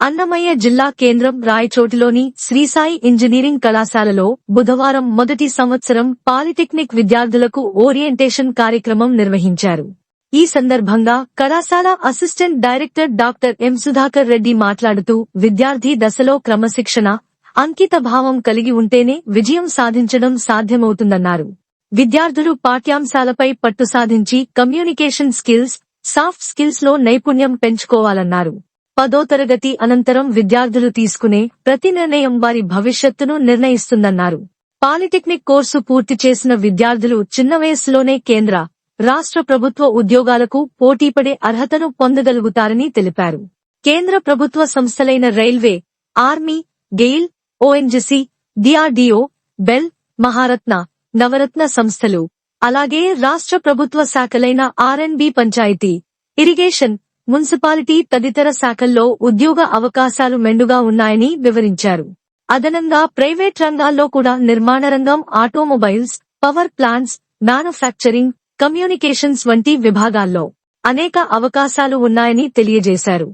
అన్నమయ్య జిల్లా కేంద్రం రాయచోటిలోని శ్రీసాయి ఇంజనీరింగ్ కళాశాలలో బుధవారం మొదటి సంవత్సరం పాలిటెక్నిక్ విద్యార్థులకు ఓరియంటేషన్ కార్యక్రమం నిర్వహించారు. ఈ సందర్భంగా కళాశాల assistant director doctor M Sudhakar Reddy మాట్లాడుతూ విద్యార్థి దశలో క్రమశిక్షణ అంకిత భావం కలిగి ఉంటేనే విజయం సాధించడం సాధ్యమవుతుందన్నారు. విద్యార్థులు పాఠ్యాంశాలపై పట్టు సాధించి కమ్యూనికేషన్ స్కిల్స్ సాఫ్ట్ స్కిల్స్లో నైపుణ్యం పెంచుకోవాలన్నారు. పదో తరగతి అనంతరం విద్యార్థులు తీసుకునే ప్రతి నిర్ణయం వారి భవిష్యత్తును నిర్ణయిస్తుందన్నారు. పాలిటెక్నిక్ కోర్సు పూర్తి చేసిన విద్యార్థులు చిన్న వయస్సులోనే కేంద్ర రాష్ట్ర ప్రభుత్వ ఉద్యోగాలకు పోటీపడే అర్హతను పొందగలుగుతారని తెలిపారు. కేంద్ర ప్రభుత్వ సంస్థలైన railway army GAIL ONGC DRDO BEL Maharatna Navaratna సంస్థలు అలాగే రాష్ట్ర ప్రభుత్వ శాఖలైన ఆర్ఎన్బి పంచాయతీ ఇరిగేషన్ మున్సిపాలిటీ తదితర శాఖల్లో ఉద్యోగ అవకాశాలు మెండుగా ఉన్నాయని వివరించారు. అదనంగా ప్రైవేట్ రంగాల్లో కూడా నిర్మాణ రంగం automobiles power plants manufacturing communications వంటి విభాగాల్లో అనేక అవకాశాలు ఉన్నాయని తెలియజేశారు.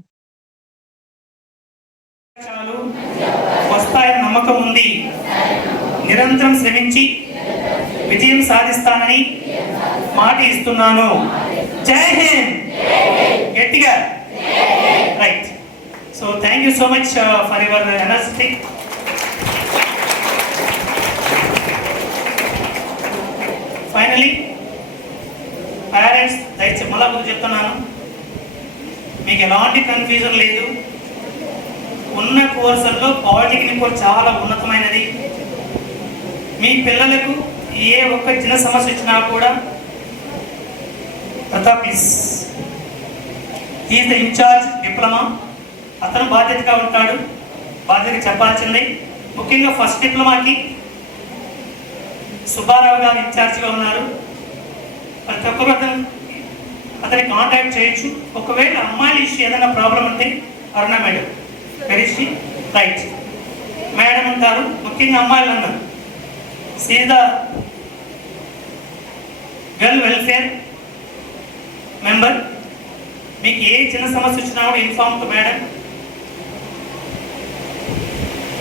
నమ్మకం ఉంది. నిరంతరం శ్రమించి విజయం సాధిస్తానని మాట ఇస్తున్నాను. జై హింద్! గట్టిగా. Right so thank you so much for your energetic finally parents దయచేసి మళ్ళా ముందు చెప్తున్నాను. మీకు ఎలాంటి కన్ఫ్యూజన్ లేదు. ఉన్న కోర్సుల్లో పాలిటెక్నిక్ కోర్స్ చాలా ఉన్నతమైనది. మీ పిల్లలకు ఏ ఒక్క చిన్న సమస్య వచ్చినా కూడా ప్రతాపిస్ please. Is the incharge diploma అతను బాధ్యతగా ఉంటాడు. బాధ్యత చెప్పాల్సింది. ముఖ్యంగా ఫస్ట్ డిప్లొమాకి సుబ్బారావు గారు ఇన్ఛార్జ్గా ఉన్నారు. ప్రతి ఒక్కరు అతను అతని కాంటాక్ట్ చేయొచ్చు. ఒకవేళ అమ్మాయిల ఇష్యూ ఏదైనా ప్రాబ్లం ఉంటే Aruna madam. Very right madam ఉంటారు ముఖ్యంగా అమ్మాయిలు ఉన్నారు సీద గర్ల్ వెల్ఫేర్ మెంబర్ మీకు ఏ చిన్న సమస్య వచ్చినా కూడా ఇన్ఫామ్ టు మేడం.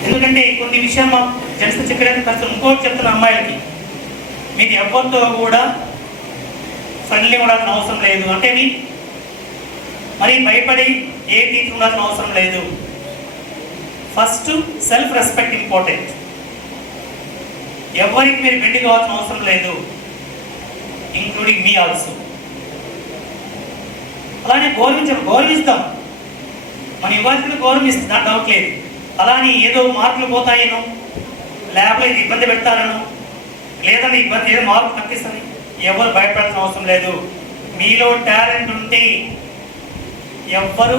ఎందుకంటే కొన్ని విషయాలు మా జెంట్స్ చెప్పడానికి కష్టం ఇంకోటి చెప్తున్న అమ్మాయిలకి మీకు ఎవరితో కూడా ఫ్రెండ్లీ ఉండాల్సిన అవసరం లేదు. అంటే మీ మరి భయపడి ఏ టీచర్ ఉండాల్సిన అవసరం లేదు. ఫస్ట్ సెల్ఫ్ రెస్పెక్ట్ ఇంపార్టెంట్ ఎవరికి మీరు బెండి కావాల్సిన అవసరం లేదు ఇంక్లూడింగ్ మీ ఆల్సో అలానే గౌరవించాం గౌరవిస్తాం. మన ఇవ్వాల్సింది గౌరవిస్తుంది దాని డౌట్ లేదు. అలానే ఏదో మార్కులు పోతాయనో ల్యాబ్లో ఇది ఇబ్బంది పెడతారనో లేదని ఇబ్బంది ఏదో మార్పు తప్పిస్తుంది ఎవరు భయపడాల్సిన అవసరం లేదు. మీలో టాలెంట్ ఉంటే ఎవ్వరు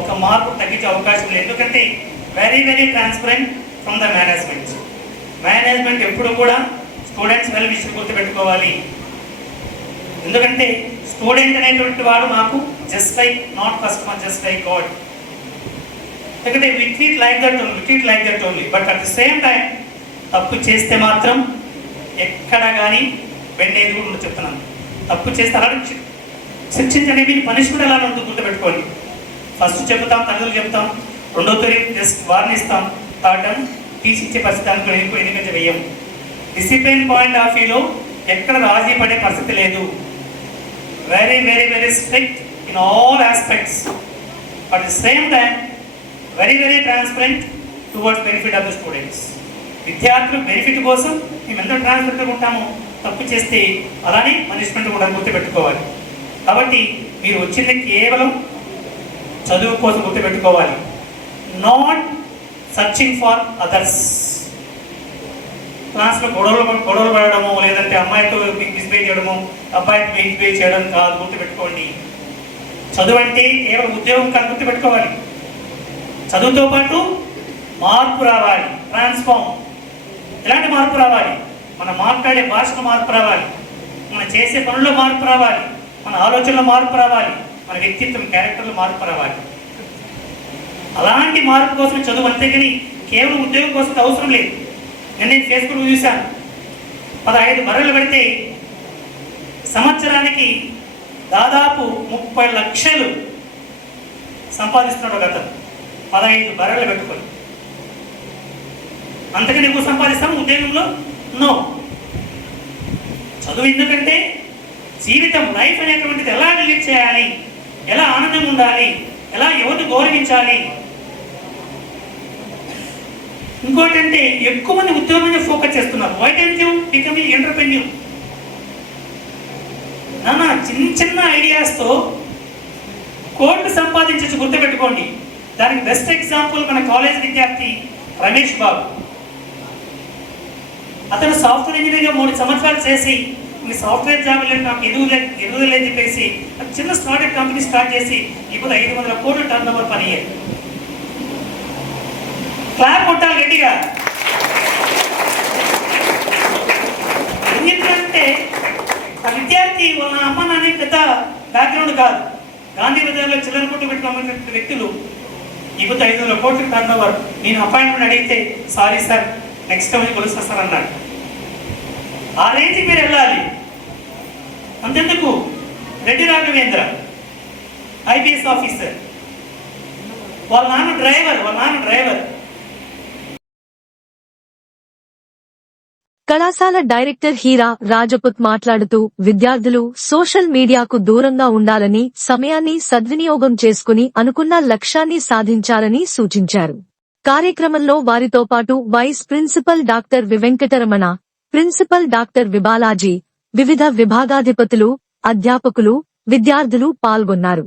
ఒక మార్పు తగ్గించే అవకాశం లేదు. ఎందుకంటే very very transparent from the management management ఎప్పుడు కూడా స్టూడెంట్స్ వెల్ విషయం గుర్తుపెట్టుకోవాలి. ఎందుకంటే స్టూడెంట్ అనేటువంటి వాడు మాకు just like not customer just like God ఎందుకంటే we treat like that only treat like that only but at the same time తప్పు చేస్తే మాత్రం ఎక్కడ కానీ వెండేది కూడా ఉండదు చెప్తున్నాను. తప్పు చేస్తే అలా శిక్షించండి మీకు పనిష్మెంట్ ఎలా ఉంటుంది గుర్తుపెట్టుకోండి ఫస్ట్ చెప్తాం తల్లిదండ్రులు చెప్తాం రెండో తరగతి జస్ట్ వార్నిస్తాం థర్డ్ టైం టీచ్ ఇచ్చే పరిస్థితి అనుకో ఎందుకంటే వెయ్యం డిసిప్లిన్ పాయింట్ ఆఫ్ వ్యూలో ఎక్కడ రాజీ పడే పరిస్థితి లేదు. Very very very in in all But at the same time very very transparent towards benefit of the students. విద్యార్థులు బెనిఫిట్ కోసం మేము ఎంత ట్రాన్స్పరెంట్గా ఉంటామో తప్పు చేస్తే అలానే పనిష్మెంట్ కూడా గుర్తుపెట్టుకోవాలి. కాబట్టి మీరు వచ్చింది కేవలం చదువు కోసం గుర్తుపెట్టుకోవాలి. నాట్ సర్చింగ్ ఫర్ అదర్స్ క్లాస్లో గొడవలు గొడవలు పడడము లేదంటే అమ్మాయితో మిస్బిహేవ్ చేయడము అబ్బాయికి మిస్బిహేవ్ చేయడం కాదు గుర్తుపెట్టుకోండి. చదువు అంటే కేవలం ఉద్యోగం కాదు గుర్తుపెట్టుకోవాలి. చదువుతో పాటు మార్పు రావాలి ట్రాన్స్ఫార్మ్ ఎలాంటి మార్పు రావాలి? మన మాట్లాడే భాషలో మార్పు రావాలి. మన చేసే పనుల్లో మార్పు రావాలి. మన ఆలోచనలో మార్పు రావాలి. మన వ్యక్తిత్వం క్యారెక్టర్లో మార్పు రావాలి. అలాంటి మార్పు కోసం చదువు అంతేగాని కేవలం ఉద్యోగం కోసం అవసరం లేదు. నేను నేను ఫేస్బుక్ చూశాను. పదహైదు బర్రెలు పెడితే సంవత్సరానికి దాదాపు ముప్పై లక్షలు సంపాదిస్తున్నాడు ఒక అతను. పదహైదు బర్రెలు పెట్టుకొని. అంతకంటే ఎక్కువ సంపాదిస్తాము ఉద్యోగంలో? నో చదువు ఎందుకంటే జీవితం లైఫ్ అనేటువంటిది ఎలా రిలీజ్ చేయాలి? ఎలా ఆనందం ఉండాలి? ఎలా ఎవరిని గౌరవించాలి? ఇంకోటి అంటే ఎక్కువ మంది ఉద్యోగం మీద ఫోకస్ చేస్తున్నారు why don't you become entrepreneur నాన్న చిన్న చిన్న ఐడియాస్తో కోట్లు సంపాదించచ్చు గుర్తుపెట్టుకోండి. దానికి బెస్ట్ ఎగ్జాంపుల్ మన కాలేజ్ విద్యార్థి రమేష్ బాబు. అతను సాఫ్ట్వేర్ ఇంజనీర్గా మూడు సంవత్సరాలు చేసి ఈ సాఫ్ట్వేర్ జాబ్ లేదు నాకు ఎదుగులే ఎదుగుదలేని చెప్పేసి చిన్న స్టార్టప్ కంపెనీ స్టార్ట్ చేసి ఇప్పుడు ఐదు వందల కోట్ల టర్న్ ఓవర్ పని అయ్యారు క్లాప్ కొట్టాలి గట్టిగా. ఎందుకంటే ఆ విద్యార్థి వాళ్ళ అమ్మ నాన్న పెద్ద బ్యాక్గ్రౌండ్ కాదు. గాంధీ బజార్లో చిల్లర కొట్టు పెట్టిన వ్యక్తులు ఇప్పుడు ఐదు వందల కోట్లు టర్న్ ఓవర్ నేను అపాయింట్మెంట్ అడిగితే సారీ సార్ నెక్స్ట్ టైం కొలుస్తా సార్ అన్నాడు. ఆ రేంజ్కి మీరు వెళ్ళాలి. అంతెందుకు? Reddy Raghavendra IPS officer. వాళ్ళ నాన్న డ్రైవర్ వాళ్ళ నాన్న డ్రైవర్. కళాశాల డైరెక్టర్ హీరా రాజపుత్ మాట్లాడుతూ విద్యార్థులు సోషల్ మీడియాకు దూరంగా ఉండాలని సమయాన్ని సద్వినియోగం చేసుకుని అనుకున్న లక్ష్యాన్ని సాధించాలని సూచించారు కార్యక్రమంలో వారితో పాటు vice principal doctor V Venkataramana principal doctor V Balaji వివిధ విభాగాధిపతులు అధ్యాపకులు విద్యార్థులు పాల్గొన్నారు